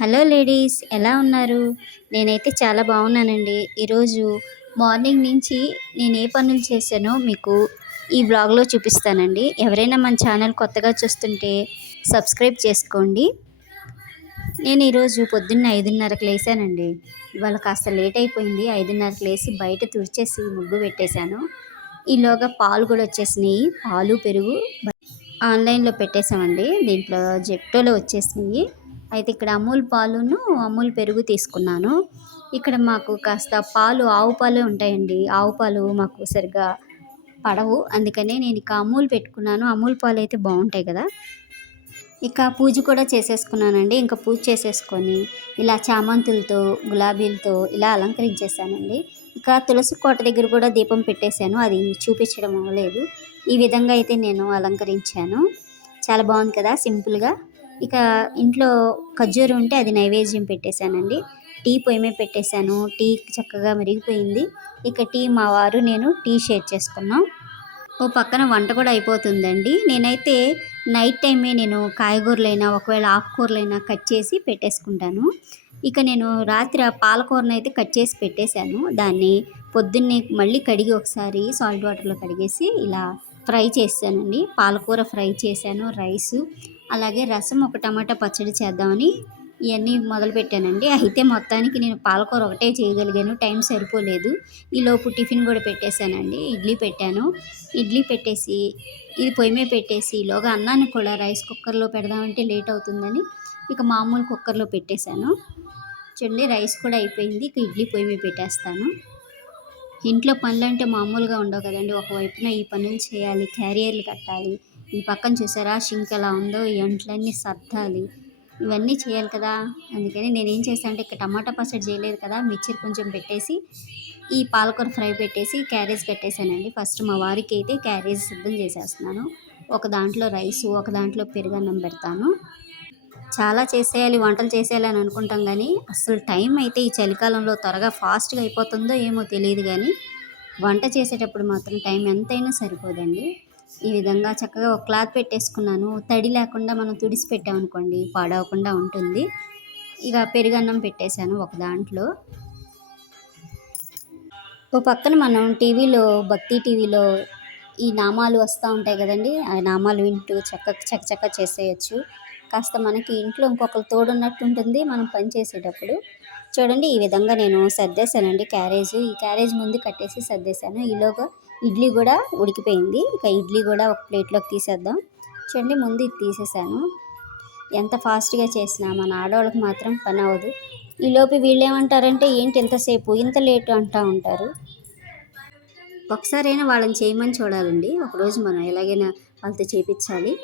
Hello ladies, ఎలా ఉన్నారు? నేనైతే చాలా బాగున్నానండి. ఈరోజు మార్నింగ్ నుంచి నేను ఏ పనులు చేశానో మీకు ఈ వ్లాగ్లో చూపిస్తానండి. ఎవరైనా మన ఛానల్ కొత్తగా చూస్తుంటే సబ్స్క్రైబ్ చేసుకోండి. నేను ఈరోజు పొద్దున్న 5:30కి లేసానండి. ఇవాళ కాస్త లేట్ అయిపోయింది. 5:30కి లేసి బయట తుడిచేసి ముగ్గు పెట్టేశాను. ఈలోగా పాలు కూడా వచ్చేసినాయి. పాలు పెరుగు ఆన్లైన్లో పెట్టేశామండి. దీంట్లో జెప్టోలో వచ్చేసినాయి. అయితే ఇక్కడ అమూల్ పాలును అమూల్ పెరుగు తీసుకున్నాను. ఇక్కడ మాకు కాస్త పాలు ఆవు పాలే ఉంటాయండి. ఆవు పాలు మాకు సరిగ్గా పడవు. అందుకనే నేను ఇక అమూల్ పెట్టుకున్నాను. అమూల్ పాలు అయితే బాగుంటాయి కదా. ఇక పూజ కూడా చేసేసుకున్నానండి. ఇంకా పూజ చేసేసుకొని ఇలా చామంతులతో గులాబీలతో ఇలా అలంకరించేసానండి. ఇక తులసి కోట దగ్గర కూడా దీపం పెట్టేశాను. అది చూపించడం అవ్వలేదు. ఈ విధంగా అయితే నేను అలంకరించాను. చాలా బాగుంది కదా సింపుల్గా. ఇక ఇంట్లో ఖర్జూరం ఉంటే అది నైవేద్యం పెట్టేశానండి. టీ పొయ్యి మీద పెట్టేశాను. టీ చక్కగా మరిగిపోయింది. ఇక టీ మా వారు నేను టీ షేర్ చేసుకున్నాం. ఓ పక్కన వంట కూడా అయిపోతుందండి. నేనైతే నైట్ టైమే నేను కాయగూరలైనా ఒకవేళ ఆకుకూరలైనా కట్ చేసి పెట్టేసుకుంటాను. ఇక నేను రాత్రి ఆ పాలకూరను అయితే కట్ చేసి పెట్టేశాను. దాన్ని పొద్దున్నే మళ్ళీ కడిగి ఒకసారి సాల్ట్ వాటర్లో కడిగేసి ఇలా ఫ్రై చేశానండి. పాలకూర ఫ్రై చేశాను, రైసు అలాగే రసం, ఒక టమాటా పచ్చడి చేద్దామని ఇవన్నీ మొదలుపెట్టానండి. అయితే మొత్తానికి నేను పాలకూర ఒకటే చేయగలిగాను, టైం సరిపోలేదు. ఈలోపు టిఫిన్ కూడా పెట్టేశానండి. ఇడ్లీ పెట్టాను. ఇడ్లీ పెట్టేసి ఇది పొయ్యి మీద పెట్టేసి ఈలోగా అన్నాన్ని కూడా రైస్ కుక్కర్లో పెడదామంటే లేట్ అవుతుందని ఇక మామూలు కుక్కర్లో పెట్టేశాను. చూడండి, రైస్ కూడా అయిపోయింది. ఇక ఇడ్లీ పొయ్యి మీద పెట్టేస్తాను. ఇంట్లో పనులంటే మామూలుగా ఉండవు కదండి. ఒకవైపున ఈ పనులు చేయాలి, క్యారియర్లు కట్టాలి, ఈ పక్కన చూసారా షింక్ ఎలా ఉందో, ఈ అంట్లన్నీ సర్దాలి, ఇవన్నీ చేయాలి కదా. అందుకని నేనేం చేశాను అంటే ఇక టమాటా పచ్చడి చేయలేదు కదా, మిక్చర్ కొంచెం పెట్టేసి ఈ పాలకూర ఫ్రై పెట్టేసి క్యారేజ్ కట్టేశానండి. ఫస్ట్ మా వారికి అయితే క్యారేజ్ సిద్ధం చేసేస్తున్నాను. ఒక దాంట్లో రైసు, ఒక దాంట్లో పెరుగన్నం పెడతాను. చాలా చేసేయాలి, వంటలు చేసేయాలి అని అనుకుంటాం కానీ అసలు టైం అయితే ఈ చలికాలంలో త్వరగా ఫాస్ట్గా అయిపోతుందో ఏమో తెలియదు కానీ వంట చేసేటప్పుడు మాత్రం టైం ఎంతైనా సరిపోదండి. ఈ విధంగా చక్కగా ఒక క్లాత్ పెట్టేసుకున్నాను. తడి లేకుండా మనం తుడిసి పెట్టామనుకోండి పాడవకుండా ఉంటుంది. ఇక పెరుగన్నం పెట్టేశాను ఒక దాంట్లో. ఓ పక్కన మనం టీవీలో భక్తి టీవీలో ఈ నామాలు వస్తూ ఉంటాయి కదండి. ఆ నామాలు వింటూ చక్క చేసేయచ్చు. కాస్త మనకి ఇంట్లో ఇంకొకరు తోడున్నట్టు ఉంటుంది మనం పని చేసేటప్పుడు. చూడండి, ఈ విధంగా నేను సర్దేశానండి క్యారేజ్. ఈ క్యారేజ్ ముందు కట్టేసి సర్దేశాను. ఈలోగా ఇడ్లీ కూడా ఉడికిపోయింది. ఇక ఇడ్లీ కూడా ఒక ప్లేట్లోకి తీసేద్దాం. చూడండి, ముందు ఇది తీసేసాను. ఎంత ఫాస్ట్గా చేసినా మన ఆడవాళ్ళకి మాత్రం పని అవ్వదు. ఈలోపు వీళ్ళు ఏమంటారంటే ఏంటి ఎంతసేపు ఇంత లేటు అంటూ ఉంటారు. ఒకసారైనా వాళ్ళని చేయమని చూడాలండి. ఒకరోజు మనం ఎలాగైనా వాళ్ళతో చేయించాలి.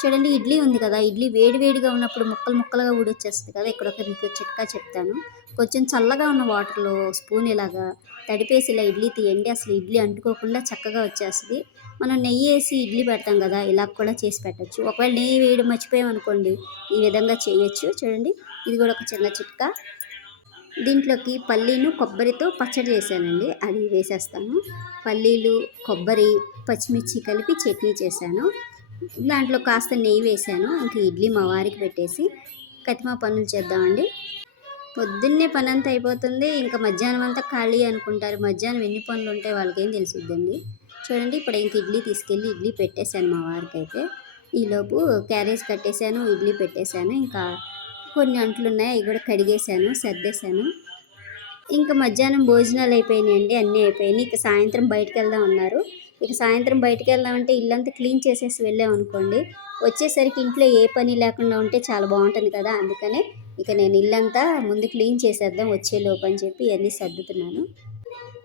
చూడండి, ఇడ్లీ ఉంది కదా, ఇడ్లీ వేడివేడిగా ఉన్నప్పుడు ముక్కలు ముక్కలుగా ఊడొచ్చేస్తుంది కదా. ఇక్కడ ఒక మీకు చిట్కా చెప్తాను. కొంచెం చల్లగా ఉన్న వాటర్లో స్పూన్ ఇలాగా తడిపేసి ఇలా ఇడ్లీ తీయండి. అసలు ఇడ్లీ అంటుకోకుండా చక్కగా వచ్చేస్తుంది. మనం నెయ్యి వేసి ఇడ్లీ పెడతాం కదా, ఇలా కూడా చేసి పెట్టచ్చు. ఒకవేళ నెయ్యి వేయడం మర్చిపోయామనుకోండి ఈ విధంగా చేయొచ్చు. చూడండి, ఇది కూడా ఒక చిన్న చిట్కా. దీంట్లోకి పల్లీలు కొబ్బరితో పచ్చడి చేశానండి, అది వేసేస్తాను. పల్లీలు, కొబ్బరి, పచ్చిమిర్చి కలిపి చట్నీ చేశాను. దాంట్లో కాస్త నెయ్యి వేశాను. ఇంక ఇడ్లీ మా వారికి పెట్టేసి కతిమా పనులు చేద్దామండి. పొద్దున్నే పని అంతా అయిపోతుంది. ఇంకా మధ్యాహ్నం అంతా ఖాళీ అనుకుంటారు. మధ్యాహ్నం ఎన్ని పనులు ఉంటాయి వాళ్ళకేం తెలుసుద్దండి. చూడండి, ఇప్పుడు ఇంక ఇడ్లీ తీసుకెళ్ళి ఇడ్లీ పెట్టేశాను మా వారికి. అయితే ఈలోపు క్యారేజ్ కట్టేశాను, ఇడ్లీ పెట్టేశాను. ఇంకా కొన్ని అంట్లు ఉన్నాయి, అవి కూడా కడిగేశాను, సర్దేశాను. ఇంకా మధ్యాహ్నం భోజనాలు అయిపోయినాయండి, అన్నీ అయిపోయినాయి. ఇక సాయంత్రం బయటకు వెళ్దాం అన్నారు. ఇక సాయంత్రం బయటకు వెళ్దామంటే ఇల్లంతా క్లీన్ చేసేసి వెళ్ళామనుకోండి వచ్చేసరికి ఇంట్లో ఏ పని లేకుండా ఉంటే చాలా బాగుంటుంది కదా. అందుకనే ఇక నేను ఇల్లంతా ముందు క్లీన్ చేసేద్దాం వచ్చేలోపు అని చెప్పి ఇవన్నీ సర్దుతున్నాను.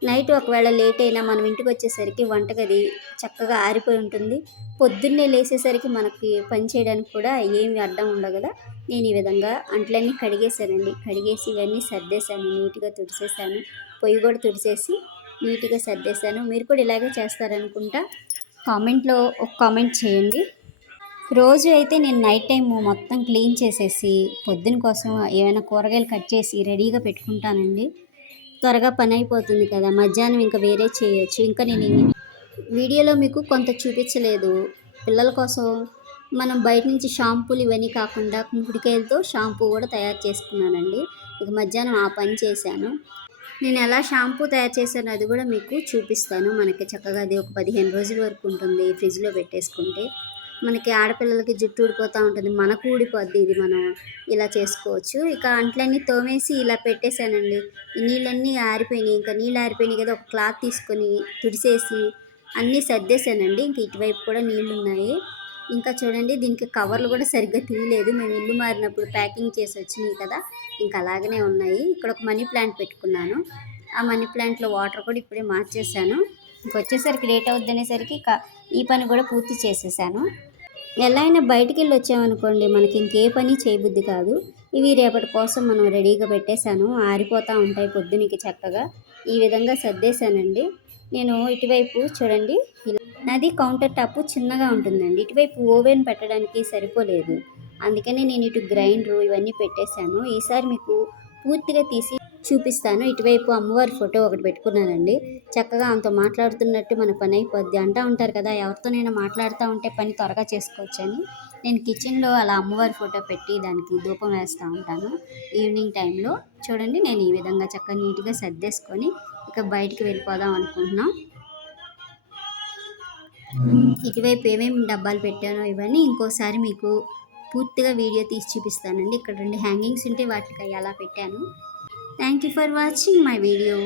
నైట్ ఒకవేళ లేట్ అయినా మనం ఇంటికి వచ్చేసరికి వంటగది చక్కగా ఆరిపోయి ఉంటుంది. పొద్దున్నే లేసేసరికి మనకి పని చేయడానికి కూడా ఏమి అడ్డం ఉండదు కదా. నేను ఈ విధంగా అంట్లన్నీ కడిగేశానండి. కడిగేసి ఇవన్నీ సర్దేశాను, నీట్గా తుడిసేసాను. పొయ్యి కూడా తుడిసేసి నీట్గా సర్దేశాను. మీరు కూడా ఇలాగే చేస్తారనుకుంటా. కామెంట్లో ఒక కామెంట్ చేయండి. రోజు అయితే నేను నైట్ టైం మొత్తం క్లీన్ చేసేసి పొద్దున కోసం ఏమైనా కూరగాయలు కట్ చేసి రెడీగా పెట్టుకుంటానండి. త్వరగా పని అయిపోతుంది కదా. మధ్యాహ్నం ఇంకా వేరే చేయొచ్చు. ఇంకా నేను వీడియోలో మీకు కొంత చూపించలేదు. పిల్లల కోసం మనం బయట నుంచి షాంపూలు ఇవన్నీ కాకుండా కుంకుడుకాయలతో షాంపూ కూడా తయారు చేసుకున్నానండి. ఇక మధ్యాహ్నం ఆ పని చేశాను. నేను ఎలా షాంపూ తయారు చేశానో అది కూడా మీకు చూపిస్తాను. మనకి చక్కగా అది ఒక 15 రోజుల వరకు ఉంటుంది ఫ్రిడ్జ్‌లో పెట్టేసుకుంటే. మనకి ఆడపిల్లలకి జుట్టు ఊడిపోతూ ఉంటుంది. మనకు ఊడిపోద్ది ఇది మనం ఇలా చేసుకోవచ్చు. ఇక అంట్లన్నీ తోమేసి ఇలా పెట్టేశానండి. ఈ నీళ్ళన్నీ ఆరిపోయినాయి. ఇంకా నీళ్ళు ఆరిపోయినాయి కదా! ఒక క్లాత్ తీసుకొని తుడిసేసి అన్నీ సర్దేశానండి. ఇంక ఇటువైపు కూడా నీళ్లున్నాయి. ఇంకా చూడండి దీనికి కవర్లు కూడా సరిగ్గా తీయలేదు. మేము ఇల్లు మారినప్పుడు ప్యాకింగ్ చేసి వచ్చినాయి కదా! ఇంకా అలాగనే ఉన్నాయి. ఇక్కడ ఒక మనీ ప్లాంట్ పెట్టుకున్నాను. ఆ మనీ ప్లాంట్‌లో వాటర్ కూడా ఇప్పుడే మార్చేశాను. ఇంకొచ్చేసరికి లేట్ అవుద్దనేసరికి ఇక ఈ పని కూడా పూర్తి చేసేసాను. ఎలా అయినా బయటికెళ్ళి వచ్చామనుకోండి మనకి ఇంకే పని చేయబుద్ధి కాదు. ఇవి రేపటి కోసం మనం రెడీగా పెట్టేశాను. ఆరిపోతూ ఉంటాయి పొద్దునకి చక్కగా. ఈ విధంగా సర్దేశానండి. నేను ఇటువైపు చూడండి నాది కౌంటర్ టాప్ చిన్నగా ఉంటుందండి. ఇటువైపు ఓవెన్ పెట్టడానికి సరిపోలేదు. అందుకని నేను ఇటు గ్రైండరు ఇవన్నీ పెట్టేశాను. ఈసారి మీకు పూర్తిగా తీసి చూపిస్తాను. ఇటువైపు అమ్మవారి ఫోటో ఒకటి పెట్టుకున్నానండి. చక్కగా ఆమెతో మాట్లాడుతున్నట్టు మన పని అయిపోద్ది. అంటా ఉంటారు కదా! ఎవరితోనైనా మాట్లాడుతూ ఉంటే పని త్వరగా చేసుకోవచ్చని. నేను కిచెన్‌లో అలా అమ్మవారి ఫోటో పెట్టి దానికి ధూపం వేస్తూ ఉంటాను. ఈవినింగ్ టైంలో చూడండి నేను ఈ విధంగా చక్కగా నీట్‌గా సర్దేసుకొని ఇక బయటికి వెళ్ళిపోదాం అనుకుంటున్నాం. ఇటువైపు ఏమేమి డబ్బాలు పెట్టానో ఇవన్నీ ఇంకోసారి మీకు పూర్తిగా వీడియో తీసి చూపిస్తానండి. ఇక్కడ 2 హ్యాంగింగ్స్ ఉంటే వాటికి ఎలా పెట్టాను. Thank you for watching my video.